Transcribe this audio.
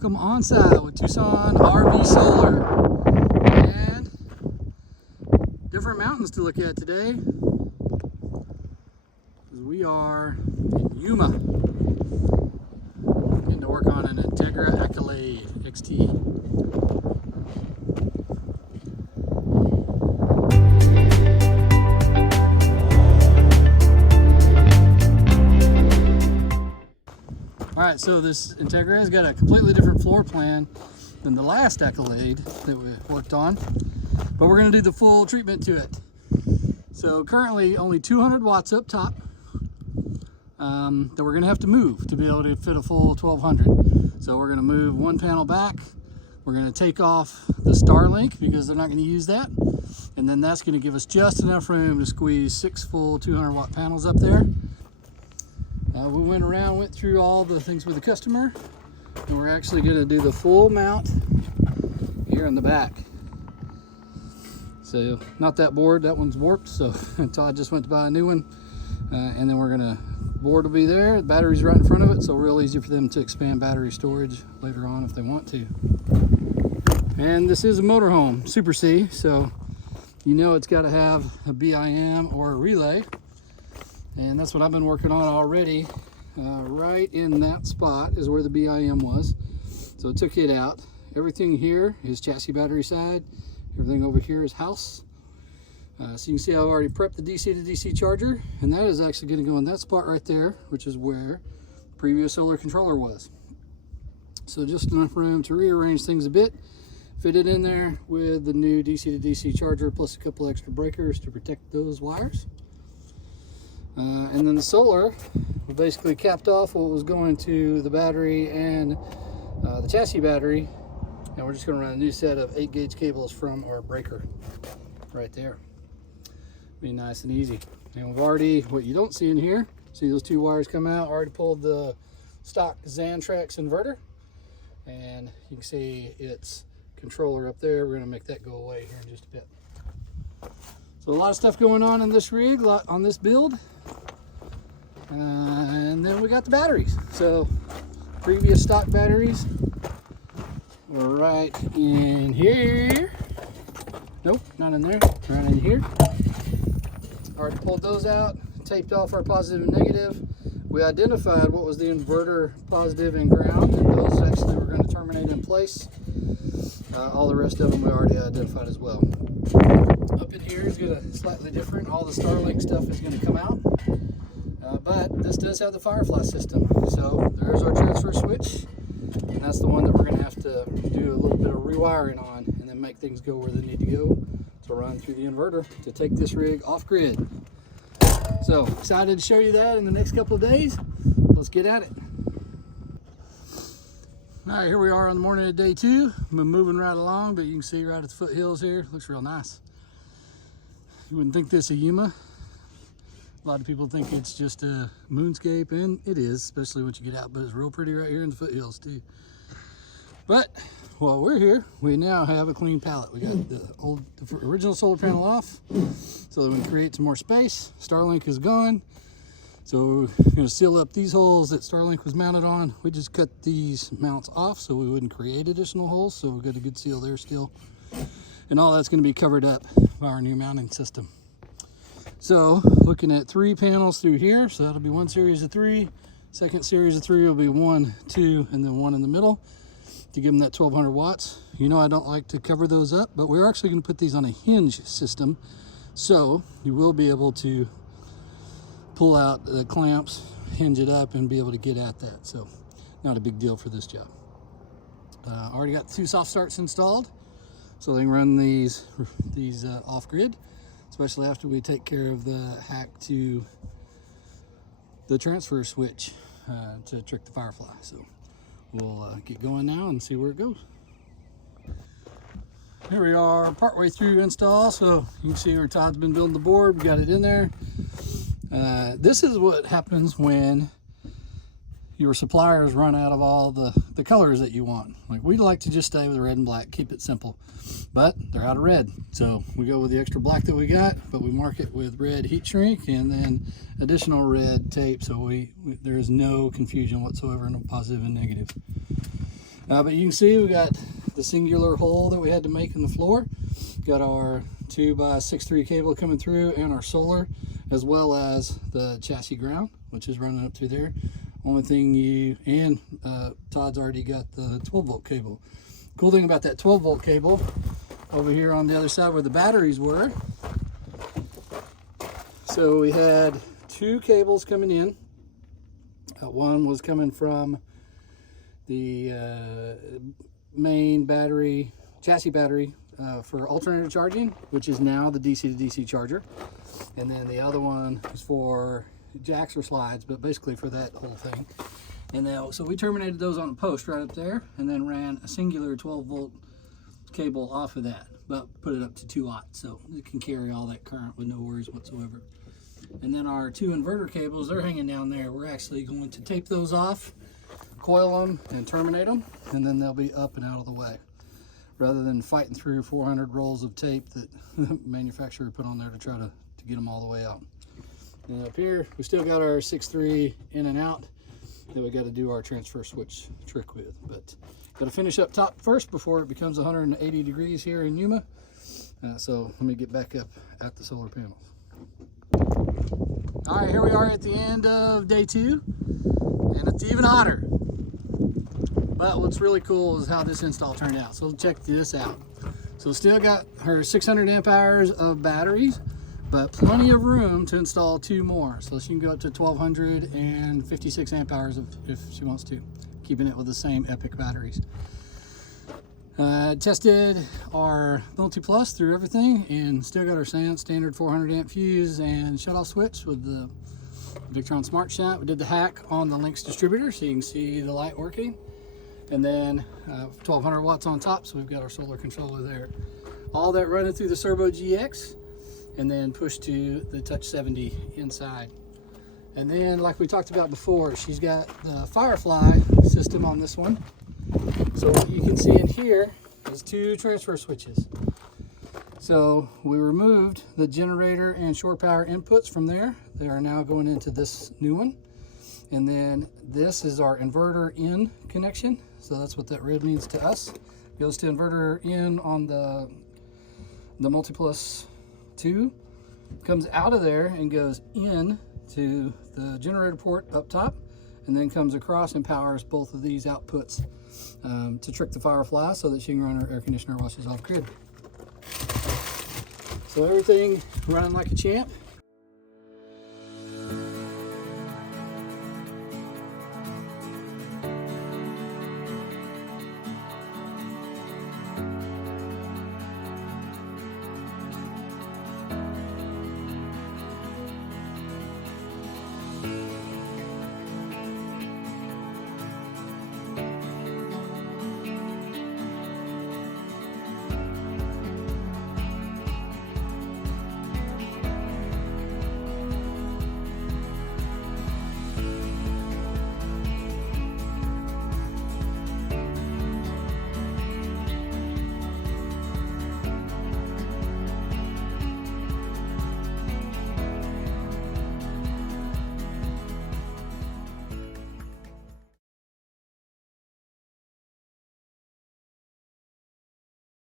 welcome on site with Tucson RV Solar. And different mountains to look at today. We are in Yuma. Getting to work on an Entegra Accolade XT. Alright, so this Entegra has got a completely different floor plan than the last Accolade that we worked on, but we're going to do the full treatment to it. So currently only 200 watts up top that we're going to have to move to be able to fit a full 1200. So we're going to move one panel back. We're going to take off the Starlink because they're not going to use that, and then that's going to give us just enough room to squeeze 6 full 200 watt panels up there. We went through all the things with the customer, and we're actually going to do the full mount here in the back. So not that board, that one's warped, so until I just went to buy a new one. And then we're going to, board will be there, the battery's right in front of it, so real easy for them to expand battery storage later on if they want to. And this is a motorhome, Super C, so you know it's got to have a BIM or a relay. And that's what I've been working on already. Right in that spot is where the BIM was. So I took it out. Everything here is chassis battery side. Everything over here is house. So you can see I've already prepped the DC to DC charger. And that is actually going to go in that spot right there, which is where the previous solar controller was. So just enough room to rearrange things a bit. Fit it in there with the new DC to DC charger plus a couple extra breakers to protect those wires. And then the solar, we basically capped off what was going to the battery and the chassis battery, and we're just going to run a new set of 8-gauge cables from our breaker right there. Be nice and easy. And we've already, what you don't see in here, see those two wires come out, already pulled the stock Xantrex inverter, and you can see its controller up there. We're going to make that go away here in just a bit. So a lot of stuff going on in this rig, a lot on this build. And then we got the batteries. So previous stock batteries were right in here. Nope, not in there, right in here. Already pulled those out, taped off our positive and negative. We identified what was the inverter positive and ground, and those actually were going to terminate in place. All the rest of them we already identified as well. Up in here is going to slightly different. All the Starlink stuff is going to come out. But this does have the Firefly system. So there's our transfer switch. And that's the one that we're going to have to do a little bit of rewiring on and then make things go where they need to go to run through the inverter to take this rig off grid. So excited to show you that in the next couple of days. Let's get at it. All right, here we are on the morning of day 2. I've been moving right along, but you can see right at the foothills here. Looks real nice. You wouldn't think this a Yuma. A lot of people think it's just a moonscape, and it is, especially once you get out, but it's real pretty right here in the foothills too. But while we're here, we now have a clean pallet. We got the original solar panel off so that we can create some more space. Starlink is gone. So we're going to seal up these holes that Starlink was mounted on. We just cut these mounts off so we wouldn't create additional holes. So we've got a good seal there still. And all that's going to be covered up by our new mounting system. So looking at 3 panels through here. So that'll be one series of 3. Second series of 3 will be 1, 2, and then 1 in the middle to give them that 1200 watts. You know I don't like to cover those up, but we're actually going to put these on a hinge system. So you will be able to pull out the clamps, hinge it up, and be able to get at that. So not a big deal for this job. Already got 2 soft starts installed, so they can run these off grid, especially after we take care of the hack to the transfer switch to trick the Firefly. So we'll get going now and see where it goes. Here we are partway through install, so you can see where Todd's been building the board. We got it in there. This is what happens when your suppliers run out of all the colors that you want. Like, we'd like to just stay with red and black, keep it simple, but they're out of red. So we go with the extra black that we got, but we mark it with red heat shrink and then additional red tape, so there is no confusion whatsoever, no positive and negative. But you can see we got the singular hole that we had to make in the floor. Got our 2x6'3" cable coming through, and our solar, as well as the chassis ground, which is running up through there. Only thing Todd's already got the 12-volt cable. Cool thing about that 12-volt cable, over here on the other side where the batteries were, so we had 2 cables coming in. One was coming from the main battery, chassis battery, for alternator charging, which is now the DC to DC charger. And then the other one is for jacks or slides, but basically for that whole thing. And then, so we terminated those on a post right up there, and then ran a singular 12-volt cable off of that, but put it up to 2 aught, so it can carry all that current with no worries whatsoever. And then our 2 inverter cables, they're hanging down there. We're actually going to tape those off, coil them, and terminate them, and then they'll be up and out of the way, rather than fighting through 400 rolls of tape that the manufacturer put on there to try to get them all the way out. And up here, we still got our 6'3" in and out that we got to do our transfer switch trick with. But got to finish up top first before it becomes 180 degrees here in Yuma. So let me get back up at the solar panels. All right, here we are at the end of day 2, and it's even hotter. But what's really cool is how this install turned out. So check this out. So still got her 600 amp hours of batteries, but plenty of room to install 2 more. So she can go up to 1256 amp hours if she wants to, keeping it with the same Epic batteries. Tested our Multiplus through everything, and still got our standard 400 amp fuse and shut off switch with the Victron Smart Shunt. We did the hack on the Lynx distributor so you can see the light working. And then 1200 watts on top, so we've got our solar controller there. All that running through the Cerbo GX, and then pushed to the Touch 70 inside. And then, like we talked about before, she's got the Firefly system on this one. So what you can see in here is 2 transfer switches. So we removed the generator and shore power inputs from there. They are now going into this new one. And then this is our inverter in connection. So that's what that red means to us. Goes to inverter in on the Multiplus II. Comes out of there and goes in to the generator port up top, and then comes across and powers both of these outputs to trick the Firefly so that she can run her air conditioner while she's off grid. So everything running like a champ.